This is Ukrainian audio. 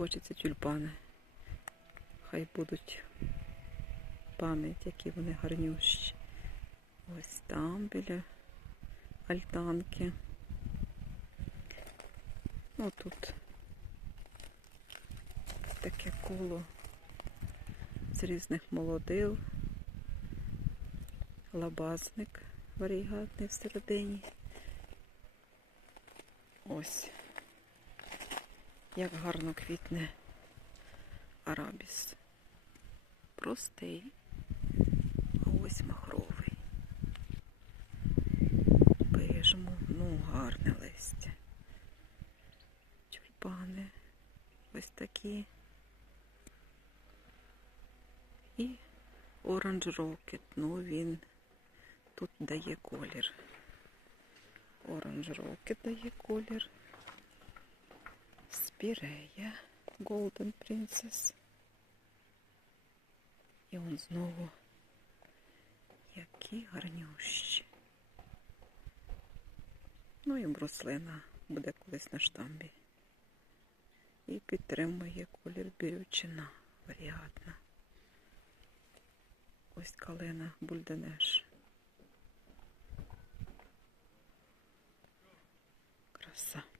хочеться тюльпани. Хай будуть пам'ять, які вони гарнющі. Ось там біля альтанки. Ну тут таке коло з різних молодил. Лабазник варігатний всередині. Ось. Як гарно квітне арабіс. Простий. А ось махровий. Пижмо, ну гарне листя. Тюльпани. Ось такі. І оранж рокет. Ну він тут дає колір. Оранж рокет дає колір. Спірея Golden Princess. І он знову які гарнющі. Ну і бруслина буде колись на штамбі. І підтримує колір бірючина варіатна. Ось калина бульденеш. Краса.